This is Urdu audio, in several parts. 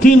3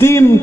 3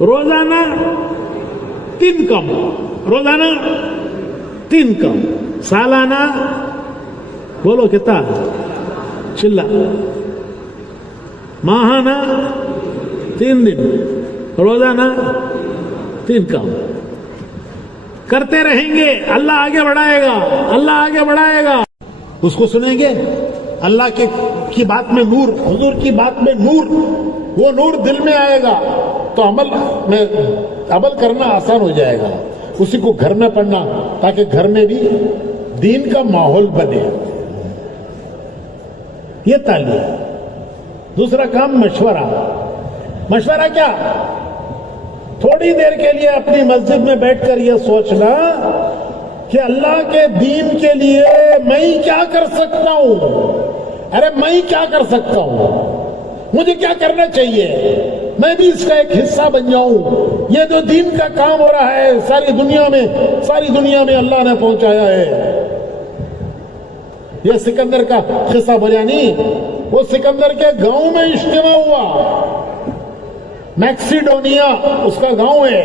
روزانہ 3 کام، روزانہ 3 کام، سالانہ بولو کتنا چلا، ماہانہ 3 دن، روزانہ 3 کام کرتے رہیں گے، اللہ آگے بڑھائے گا، اللہ آگے بڑھائے گا. اس کو سنیں گے، اللہ کی بات میں نور، حضور کی بات میں نور، وہ نور دل میں آئے گا تو عمل کرنا آسان ہو جائے گا. اسی کو گھر میں پڑھنا تاکہ گھر میں بھی دین کا ماحول بنے. یہ تعلیم. دوسرا کام مشورہ. مشورہ کیا؟ تھوڑی دیر کے لیے اپنی مسجد میں بیٹھ کر یہ سوچنا کہ اللہ کے دین کے لیے میں کیا کر سکتا ہوں. ارے میں کیا کر سکتا ہوں، مجھے کیا کرنا چاہیے، میں بھی اس کا ایک حصہ بن جاؤں. یہ جو دین کا کام ہو رہا ہے ساری دنیا میں اللہ نے پہنچایا ہے. یہ سکندر کا قصہ بولا نہیں، وہ سکندر کے گاؤں میں اجتماع ہوا. میکسیڈونیا اس کا گاؤں ہے،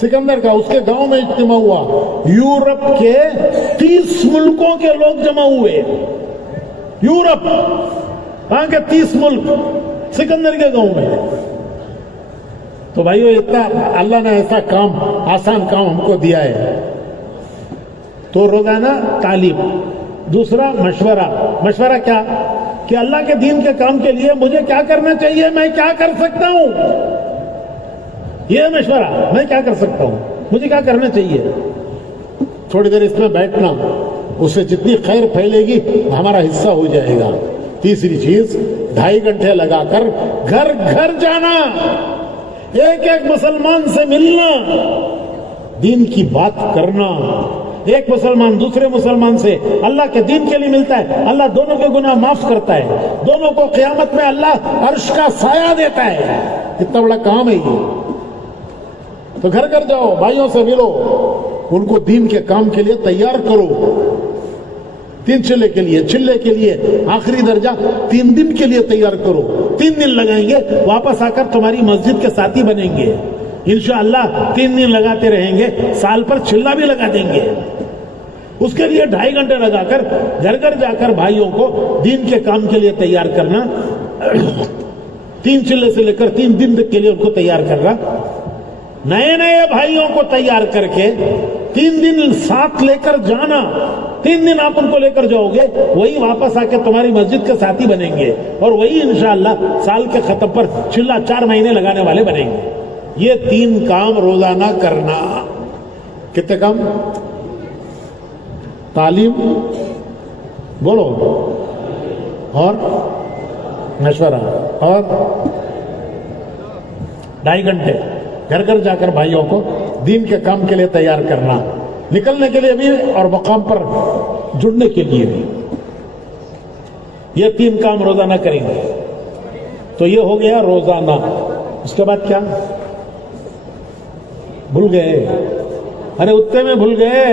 سکندر کا، اس کے گاؤں میں اجتماع ہوا. یورپ کے 30 ملکوں کے لوگ جمع ہوئے. یورپ وہاں کے 30 ملک سکندر کے گاؤں میں. تو بھائیو اتنا اللہ نے ایسا کام، آسان کام ہم کو دیا ہے. تو روزانہ تعلیم. دوسرا مشورہ. مشورہ کیا؟ کہ اللہ کے دین کے کام کے لیے مجھے کیا کرنا چاہیے، میں کیا کر سکتا ہوں. یہ مشورہ، میں کیا کر سکتا ہوں، مجھے کیا کرنا چاہیے. تھوڑی دیر اس میں بیٹھنا، اس سے جتنی خیر پھیلے گی ہمارا حصہ ہو جائے گا. تیسری چیز، 2.5 گھنٹے لگا کر گھر گھر جانا، ایک مسلمان سے ملنا، دین کی بات کرنا. ایک مسلمان دوسرے مسلمان سے اللہ کے دین کے لیے ملتا ہے، اللہ دونوں کے گناہ معاف کرتا ہے، دونوں کو قیامت میں اللہ عرش کا سایہ دیتا ہے. اتنا بڑا کام ہے یہ. تو گھر گھر جاؤ، بھائیوں سے ملو، ان کو دین کے کام کے لیے تیار کرو. 3 چلے کے لیے آخری درجہ 3 دن کے لیے تیار کرو. 3 دن لگائیں گے، واپس آ کر تمہاری مسجد کے ساتھی بنیں گے انشاءاللہ. 3 دن لگاتے رہیں گے، سال پر چلا بھی لگا دیں گے. اس کے لیے 2.5 گھنٹے لگا کر گھر گھر جا کر بھائیوں کو دین کے کام کے لیے تیار کرنا. 3 چلے سے لے کر 3 دن تک کے لیے ان کو تیار کرنا. نئے بھائیوں کو تیار کر کے 3 دن ساتھ لے کر جانا. 3 دن آپ ان کو لے کر جاؤ گے، وہی واپس آ کے تمہاری مسجد کے ساتھی بنیں گے، اور وہی انشاءاللہ سال کے ختم پر چلا 4 مہینے لگانے والے بنیں گے. یہ 3 کام روزانہ کرنا. کتنے کام؟ تعلیم، بولو، اور مشورہ، اور 2.5 گھنٹے گھر گھر جا کر بھائیوں کو دین کے کام کے لیے تیار کرنا، نکلنے کے لیے بھی اور مقام پر جڑنے کے لیے بھی. یہ 3 کام روزانہ کریں گے. تو یہ ہو گیا روزانہ. اس کے بعد کیا؟ بھول گئے؟ ارے اتنے میں بھول گئے.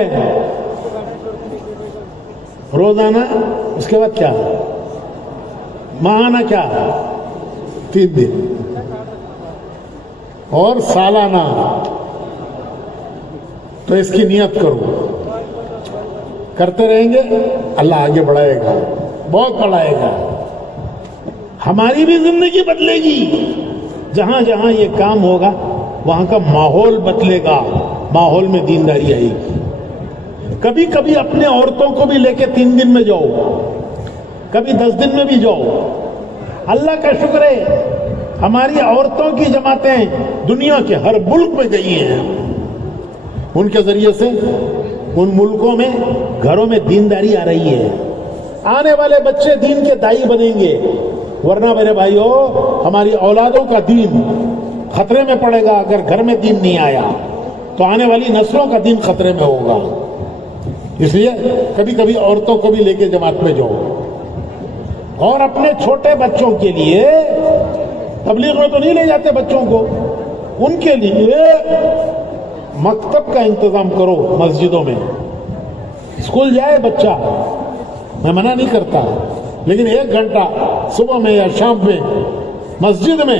روزانہ. اس کے بعد کیا؟ ماہانہ کیا؟ 3 دن. اور سالانہ. تو اس کی نیت کرو، کرتے رہیں گے، اللہ آگے بڑھائے گا، بہت بڑھائے گا. ہماری بھی زندگی بدلے گی. جہاں جہاں یہ کام ہوگا وہاں کا ماحول بدلے گا، ماحول میں دینداری آئے گی. کبھی کبھی اپنے عورتوں کو بھی لے کے 3 دن میں جاؤ، کبھی 10 دن میں بھی جاؤ. اللہ کا شکر ہے ہماری عورتوں کی جماعتیں دنیا کے ہر ملک میں گئی ہیں. ان کے ذریعے سے ان ملکوں میں گھروں میں دینداری آ رہی ہے. آنے والے بچے دین کے دائی بنیں گے. ورنہ میرے بھائیو ہماری اولادوں کا دین خطرے میں پڑے گا. اگر گھر میں دین نہیں آیا تو آنے والی نسلوں کا دین خطرے میں ہوگا. اس لیے کبھی کبھی عورتوں کو بھی لے کے جماعت میں جاؤ. اور اپنے چھوٹے بچوں کے لیے تبلیغ میں تو نہیں لے جاتے بچوں کو، ان کے لیے مکتب کا انتظام کرو. مسجدوں میں اسکول جائے بچہ، میں منع نہیں کرتا، لیکن 1 گھنٹہ صبح میں یا شام میں مسجد میں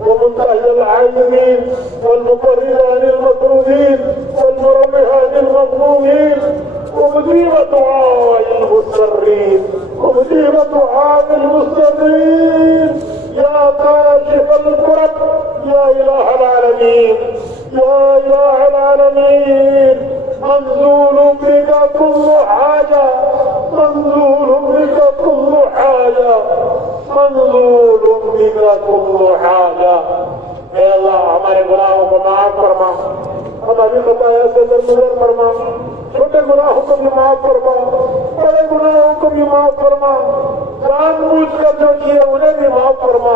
ومنتهج العاجزين والمفرج عن المطرودين والمرمح عن المظلومين ومجيب دعاء المضطرين ومجيب دعاء المضطرين يا كاشف الكرب يا إله العالمين يا إله العالمين منزول بك كل حاجة منزول بك كل حاجة منزول بك كل حاجة اے اللہ ہمارے گناہوں کو معاف فرما، ہماری خطایا سے درگزر فرما، چھوٹے گناہوں کو بھی معاف فرما، بڑے گناہوں کو بھی معاف فرما، جان بوجھ کر جو کیے انہیں بھی معاف فرما،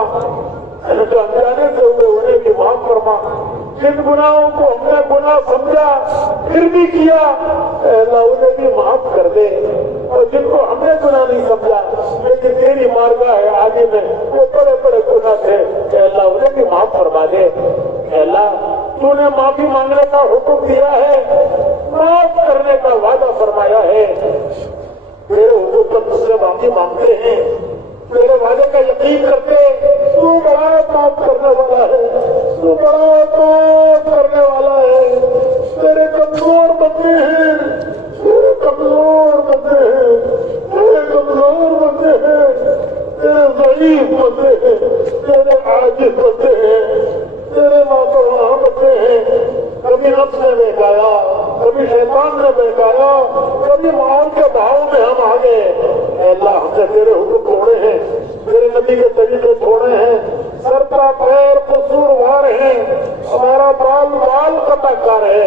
جو انجانے سے ہوئے انہیں بھی معاف فرما، جن گناہوں کو ہم نے گناہ سمجھا پھر بھی کیا اے اللہ انہیں بھی معاف کر دے، اور جن کو ہم نے گناہ نہیں سمجھا لیکن تیری مارگاہ ہے آگے میں وہ بڑے بڑے گناہ تھے اے اللہ انہیں بھی معاف فرما دے۔ اے اللہ تو نے معافی مانگنے کا حکم دیا ہے، معاف کرنے کا وعدہ فرمایا ہے، تیرے حضور پر تجھ سے معافی مانگتے ہیں، تیرے وعدے کا یقین کرتے تو بڑا معاف کرنے والا ہے، تو بڑا معاف کرنے والا ہے۔ تیرے کمزور بندے ہیں، تیرے کمزور بندے ہیں، تیرے کمزور بندے ہیں، تیرے ضعیف بندے ہیں، تیرے عاجز بندے ہیں، تیرے ماتوہاں بندے ہیں۔ کبھی نفس نے بہکایا، کبھی شیطان نے بہکایا، کبھی ماحول کے بہاؤ میں ہم آ گئے۔ اے اللہ ہم نے تیرے حکم توڑے ہیں، تیرے نبی کے طریقے چھوڑے ہیں، سر کا پیر قصوروار ہیں، ہمارا بال بال قطع کر ہے،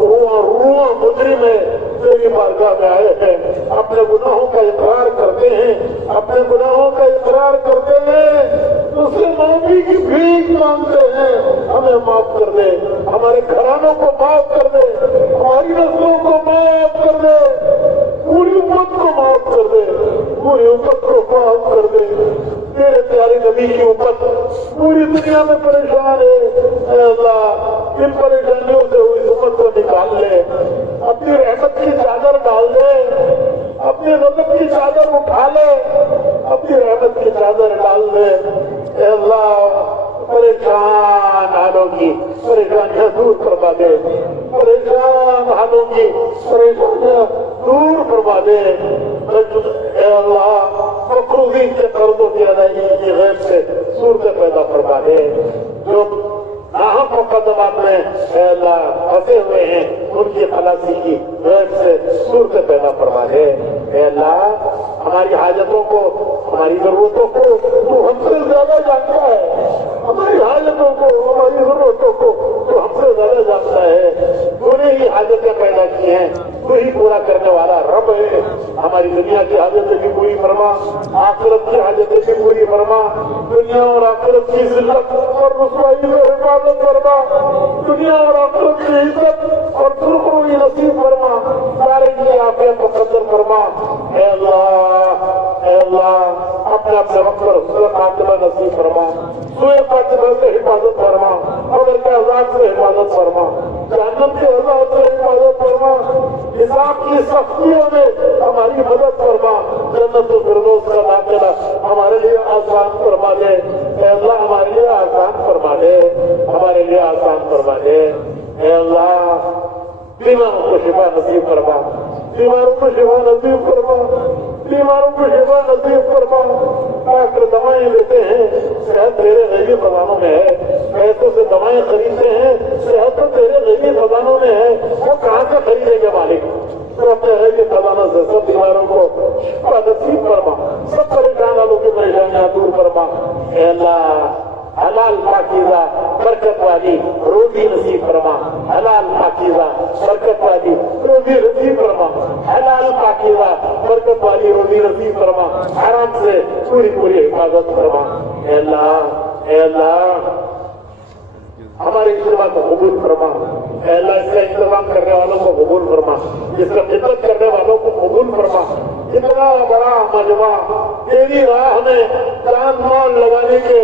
روح مجرم کی بارگاہ میں آئے ہیں، اپنے گناہوں کا اقرار کرتے ہیں، اپنے گناہوں کا اقرار کرتے ہیں، اس سے معافی کی بھیک مانگتے ہیں، ہمیں معاف کر دے، ہمارے گھرانوں کو معاف کر دے، ہماری نسلوں کو معاف کر دے، پوری امت کو معاف کر دے، پوری امت کو معاف کر دے۔ تیرے پیارے نبی کی امت پوری دنیا میں پریشان ہے، اے اللہ ان پریشانیوں سے اس امت کو نکال لے، اپنی رحمت کی چادر ڈال دے، اپنی غضب کی چادر اٹھا لے، اپنی رحمت کی چادر ڈال دے۔ اے اللہ پریشان حالوں کی پریشانیاں دور فرما دے، پریشان حالوں کی پریشانیاں دور فرما دے۔ اے اللہ مقروضین کے قرضوں کی ادائیگی کی غیب سے صورتیں پیدا فرما دے، جو ناحق مقدمات میں اے اللہ پھنسے ہوئے ہیں ان کی خلاصی کی غیب سے صورتیں پیدا فرما دے۔ اے اللہ ہماری حاجتوں کو، ہماری ضرورتوں کو تو ہم سے زیادہ جانتا ہے، ہماری حاجتوں کو، ہماری ضرورتوں کو تو ہم سے زیادہ جانتا ہے۔ تو نے ہی حاجتیں پیدا کی ہیں، تو ہی پورا کرنے والا رب ہے۔ ہماری دنیا کی حاجتیں بھی پوری فرما، آخرت کی حاجتیں بھی پوری فرما، دنیا اور آخرت کی ذلت اور رسوائی سے حفاظت فرما، دنیا اور آخرت کی عزت اور سرخروئی نصیب فرما، سارے کی عافیت مقدر فرما۔ اے اللہ اپنے وقت پر حسن خاتمہ نصیب فرما، سوء خاتمہ سے حفاظت فرما، قبر کے عذاب سے حفاظت فرما، جہنم کے عذاب سے حفاظت فرما، حساب کی سختیوں میں ہماری مدد فرما، جنت الفردوس کا داخلہ ہمارے لیے آسان فرما دے۔ اے اللہ ہمارے لیے آسان فرما دے، ہمارے لیے آسان فرما دے۔ اے اللہ بیماروں کو شفا نصیب فرما، بیماروں کو شفا نصیب فرما، بیماروں کو شفا نصیب فرما۔ ڈاکٹر دوائیں لیتے ہیں، صحت تیرے غیبی خزانوں میں ہے، پیسوں سے دوائیں خریدتے ہیں، صحت تو تیرے غیبی خزانوں میں ہے، وہ کہاں سے خریدیں گے مالک؟ تو اپنے غیبی خزانوں سے سب بیماروں کو شفا نصیب فرما، سب پریشان والوں کی پریشانیاں دور فرما۔ اے اللہ حلال پاکیزہ برکت والی روزی نصیب فرما، حلال پاکیزہ برکت والی روزی نصیب فرما، حلال پاکیزہ برکت والی روزی نصیب فرما، حرام سے پوری حفاظت فرما۔ اے اللہ ہمارے اجتماع کو قبول فرما، اے اللہ اس کا انتظام کرنے والوں کو قبول فرما، اس کا خدمت کرنے والوں کو قبول فرما۔ اتنا بڑا مجمع تیری راہ میں جان مان لگانے کے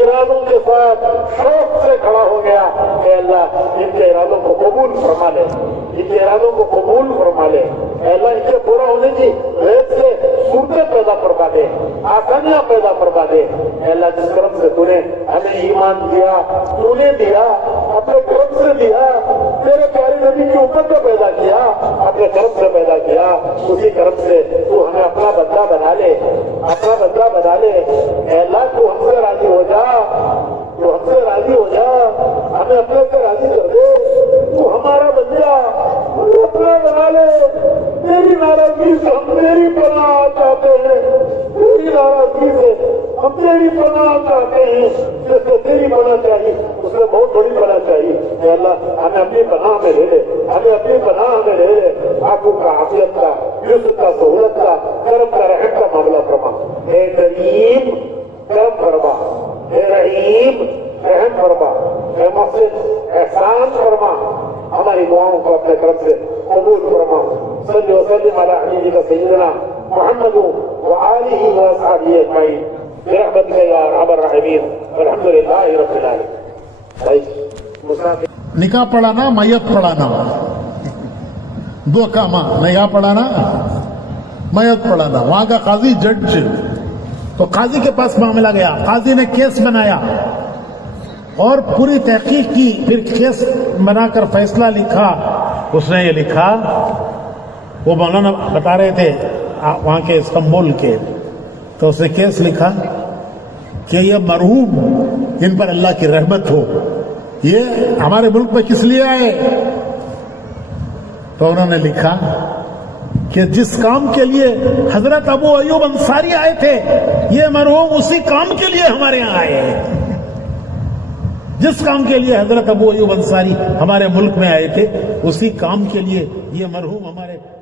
ارادوں کے ساتھ شوق سے کھڑا ہو گیا، اے اللہ ان کے ارادوں کو قبول فرما لے، ان کے ارادوں کو قبول فرما لے۔ اے اللہ ان کے پورا ہونے کی غیب سے صورتیں پیدا فرما دے، آسانیاں پیدا فرما دے۔ اے اللہ جس کرم سے تو نے ہمیں ایمان دیا، تو نے دیا، اپنے کرم سے دیا، تیرے پیارے نبی کی امت کو پیدا کیا، اپنے کرم سے پیدا کیا، اسی کرم سے تو ہمیں اپنا بندہ بنا لے، اپنا بندہ بنا لے۔ اے اللہ تو ہم سے راضی ہو جا، تو ہم سے راضی ہو جا، ہمیں اپنے سے راضی کر دے، تو ہمارا بندہ اپنا بنا لے۔ تیری ناراضگی سے ہم تیری پناہ چاہتے ہیں، تیری ناراضگی سے ہم تیری پناہ چاہتے ہیں، جس کو تیری پناہ چاہیے اس میں بہت بڑی پناہ چاہیے۔ اے اللہ ہمیں اپنی پناہ میں لے لے، ہمیں اپنی پناہ میں لے لے، آنکھوں کا، عافیت کا، یسر کا، سہولت کا، کرم کا، رحم کا معاملہ فرما۔ اے کریم کرم فرما، اے رحیم رحم فرما، اے محسن احسان فرما، ہماری دعاؤں کو اپنے طرف سے قبول فرما۔ صلی وسلم علی حبیبک سیدنا محمد وآلہ وصحبہ اجمعین برحمتک یا ارحم الراحمین والحمد للہ رب العالمین۔ نکاح پڑھانا، میت پڑھانا، دو کام، نکاح پڑھانا، میت پڑھانا۔ وہاں کا قاضی جج، تو قاضی کے پاس معاملہ گیا، قاضی نے کیس بنایا اور پوری تحقیق کی، پھر کیس بنا کر فیصلہ لکھا۔ اس نے یہ لکھا، وہ مولانا بتا رہے تھے وہاں کے استنبول کے، تو اس نے کیس لکھا کہ یہ مرحوم ان پر اللہ کی رحمت ہو، یہ ہمارے ملک میں کس لیے آئے؟ تو انہوں نے لکھا کہ جس کام کے لیے حضرت ابو ایوب انصاری آئے تھے، یہ مرحوم اسی کام کے لیے ہمارے یہاں آئے ہیں۔ جس کام کے لیے حضرت ابو ایوب انصاری ہمارے ملک میں آئے تھے، اسی کام کے لیے یہ مرحوم ہمارے